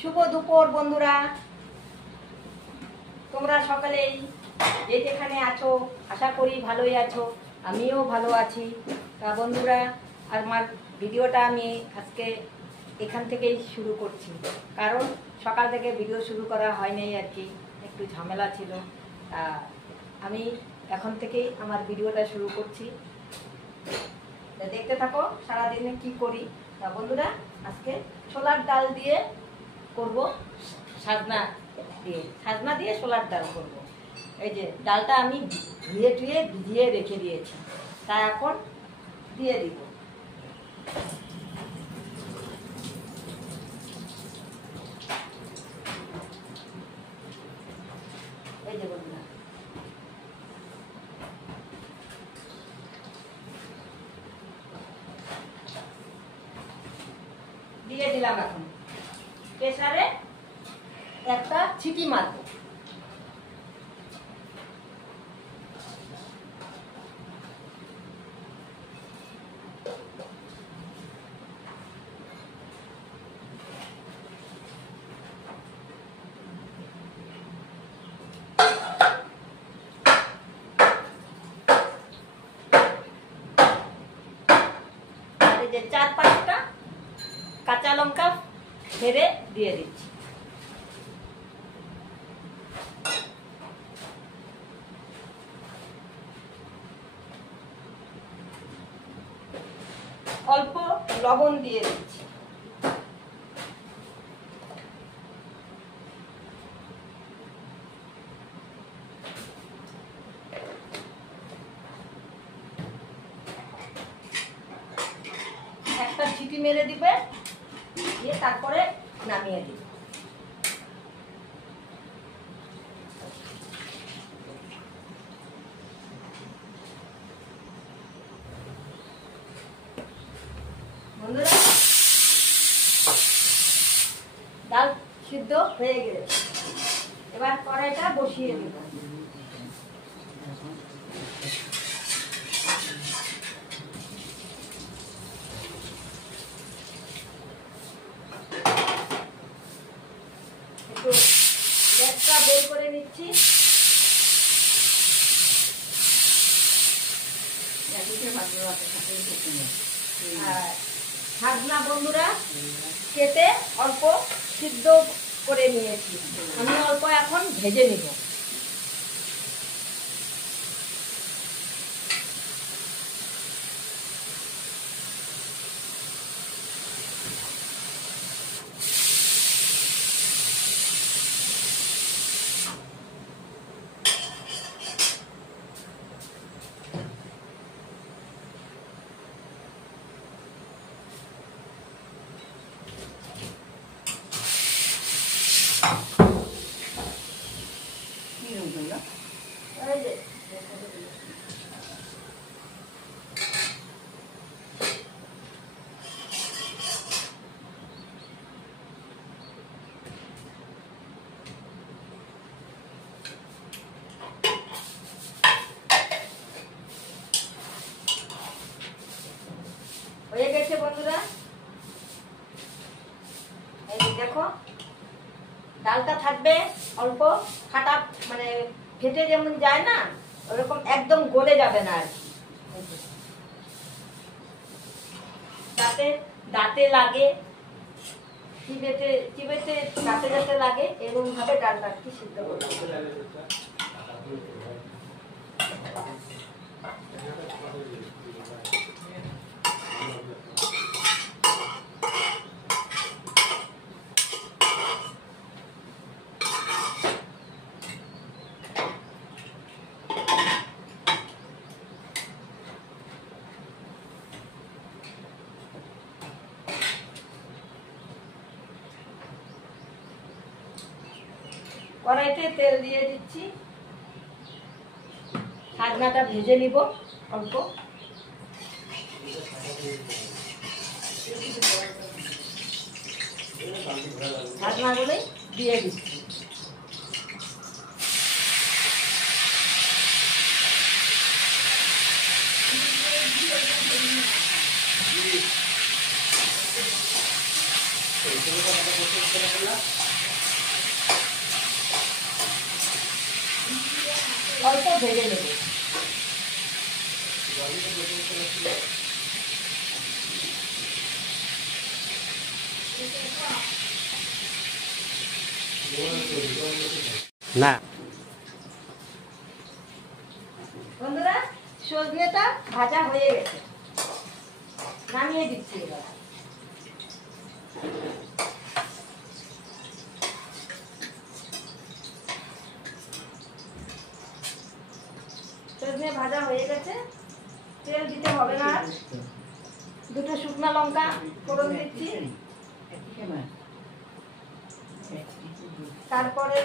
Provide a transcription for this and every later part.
শুভ দুপুর বন্ধুরা, তোমরা সকলেই যে যেখানে আছো আশা করি ভালোই আছো, আমিও ভালো আছি। তা বন্ধুরা, আমার ভিডিওটা আমি আজকে এখান থেকেই শুরু করছি, কারণ সকাল থেকে ভিডিও শুরু করা হয়নি আর কি, একটু ঝামেলা ছিল। তা আমি এখন থেকেই আমার ভিডিওটা শুরু করছি, দেখতে থাকো সারাদিনে কি করি। তা বন্ধুরা, আজকে ছোলার ডাল দিয়ে করব, সাজনা দিয়ে ছোলার ডাল করব। এই যে ডালটা আমি ধুয়ে ভিজিয়ে রেখে দিয়েছি, তা এখন দিয়ে দিব। এই যে বন্ধুরা, দিয়ে দিলাম। এখন প্রেসারে একটা ছিটি মারবো। এই যে 4-5টা কাঁচা লঙ্কা ফেলে দিয়ে দিচ্ছি। অল্প লবণ দিয়ে দিচ্ছি। একটা ছিটি মেরে দিবে, দিয়ে তারপরে নামিয়ে দিবে। বন্ধুরা, ডাল সিদ্ধ হয়ে গেছে, এবার কড়াইটা বসিয়ে দিব। একটু গ্যাসটা বের করে নিচ্ছি। সাজনা বন্ধুরা কেটে অল্প সিদ্ধ করে নিয়েছি, আমি অল্প এখন ভেজে নিব। হয়ে গেছে বন্ধুরা, এই দেখো ডালটা থাকবে অল্প ফাটা, মানে ফেটে যেমন যায় না ওরকম একদম গলে যাবে না আর কি, যাতে দাঁতে লাগে, চিবেতে চিবেতে দাঁতে দাঁতে লাগে এরকম ভাবে ডালটা কি সিদ্ধ করতে হবে। কড়াইতে তেল দিয়ে দিচ্ছি, সাজনাটা ভেজে নিব অল্প। সাজনাগুলোই দিয়ে দিচ্ছি। অল্প ভেজে নেব। না বন্ধুরা, সজনেটা ভাজা হয়ে গেছে, নামিয়ে দিচ্ছি এবার। সজনে ভাজা হয়ে গেছে, তেল দিতে হবে না। দুটো শুকনো লঙ্কা ফোড়ন দিচ্ছি, তারপরে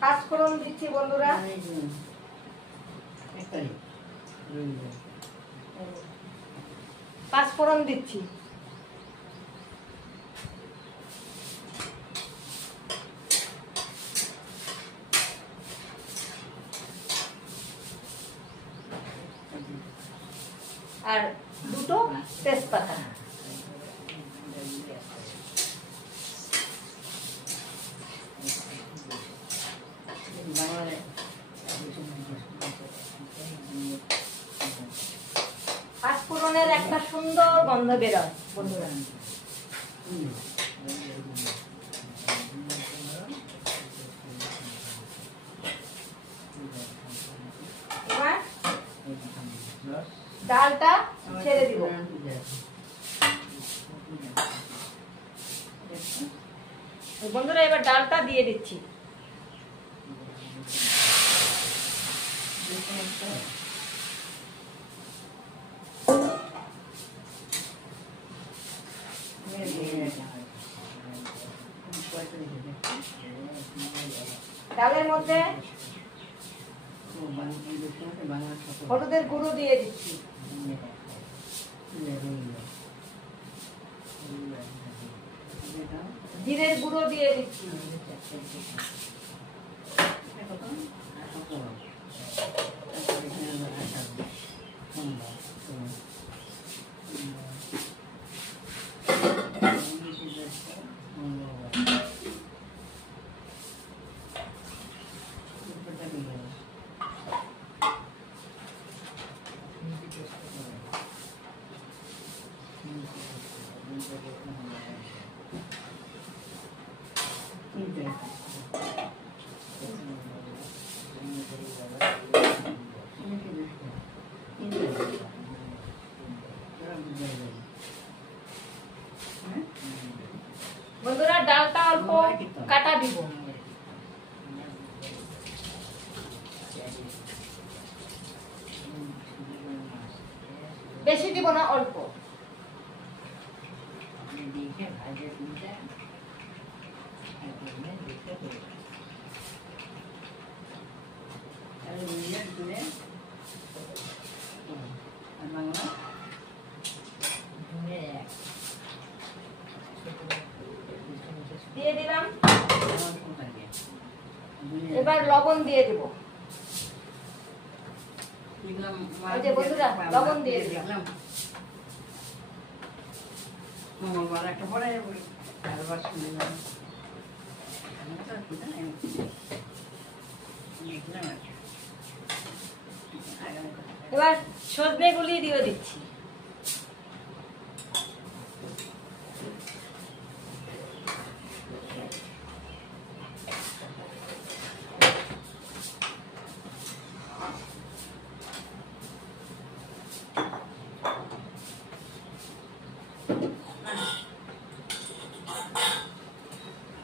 পাঁচ ফোড়ন দিচ্ছি বন্ধুরা। পাঁচ ফোড়ন দিচ্ছি, আর দুটো তেজপাতা। পাঁচফোড়নের একটা সুন্দর গন্ধ বেরোয় বন্ধুরা। এবার ডালটা ছেড়ে দিব। বন্ধুরা, এবার ডালটা দিয়ে দিচ্ছি। ডালের মধ্যে হলুদের গুঁড়ো দিয়ে দিচ্ছি, জিরের গুঁড়ো দিয়ে দিচ্ছি, বন্ধুরা ডালটা অল্প কাটা দিব, বেশি দিব না, অল্প। দিয়ে দিলাম, এবার লবণ দিয়ে দিব। বন্ধুরা লবণ দিয়ে দিলাম। এবার সজনে গুলি দিয়ে দিচ্ছি।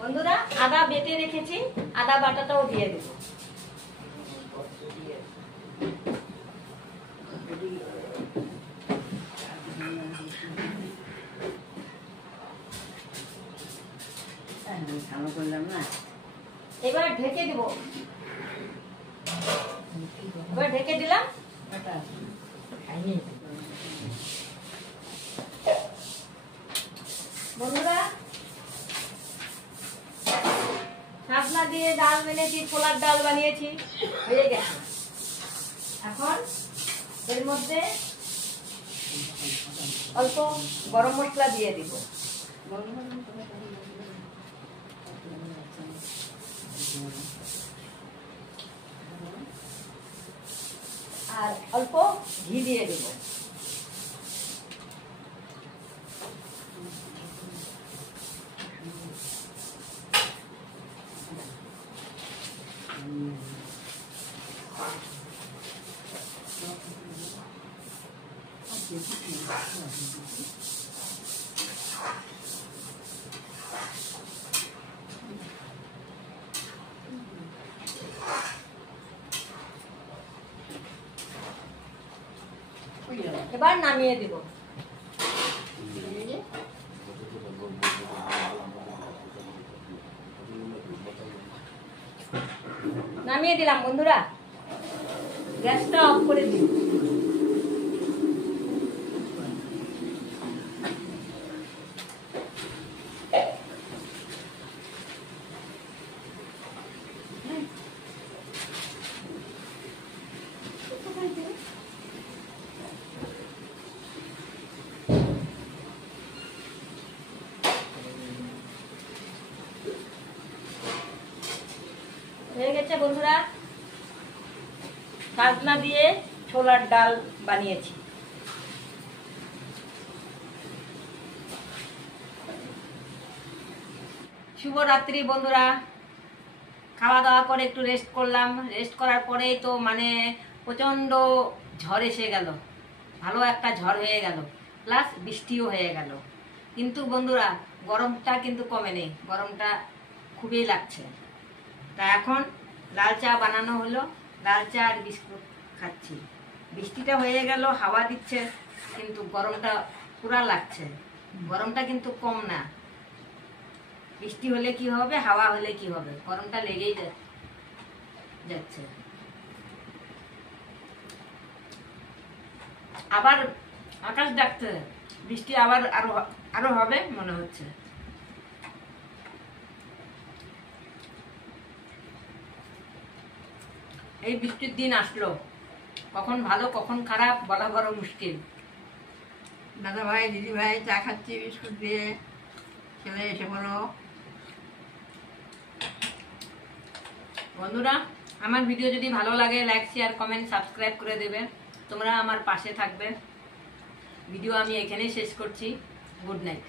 বন্ধুরা, আদা বেটে রেখেছি, আদা বাটাটাও দিয়ে দেব। এবার ঢেকে দিব, এবার ঢেকে দিলাম। বন্ধুরা, শাপলা দিয়ে ডাল বানিয়েছি, ছোলার ডাল বানিয়েছি, হয়ে গেছে। এখন এর মধ্যে অল্প গরম মশলা দিয়ে দিব। আর অল্প ঘি দিয়ে দেব। এবার নামিয়ে দেব। নামিয়ে দিলাম বন্ধুরা, গ্যাসটা অফ করে দিই। হয়ে গেছে বন্ধুরা, কাজলা দিয়ে ছোলার ডাল বানিয়েছি। শুভরাত্রি বন্ধুরা। খাওয়া দাওয়া করে একটু রেস্ট করলাম। রেস্ট করার পরেই তো মানে প্রচণ্ড ঝড় এসে গেল, ভালো একটা ঝড় হয়ে গেল, প্লাস বৃষ্টিও হয়ে গেল। কিন্তু বন্ধুরা গরমটা কিন্তু কমে নেই, গরমটা খুবই লাগছে। তা এখন লাল চা বানানো হলো, লাল চা আর বিস্কুট খাচ্ছি। বৃষ্টিটা হয়ে গেল, হাওয়া দিচ্ছে, কিন্তু গরমটা পুরা লাগছে। গরমটা কিন্তু কম না। বৃষ্টি হলে কি হবে, হাওয়া হলে কি হবে, গরমটা লেগেই যাচ্ছে। আবার আকাশ ডাকছে, বৃষ্টি আবার আরো হবে মনে হচ্ছে। এই বৃষ্টির দিন আসলো, কখন ভালো কখন খারাপ বলা বড় মুশকিল। দাদা ভাই দিদি ভাই চা খাচ্ছি বিস্কুট দিয়ে, ছেলে এসে বলো। বন্ধুরা আমার ভিডিও যদি ভালো লাগে লাইক শেয়ার কমেন্ট সাবস্ক্রাইব করে দেবে, তোমরা আমার পাশে থাকবে। ভিডিও আমি এখানেই শেষ করছি। Good night.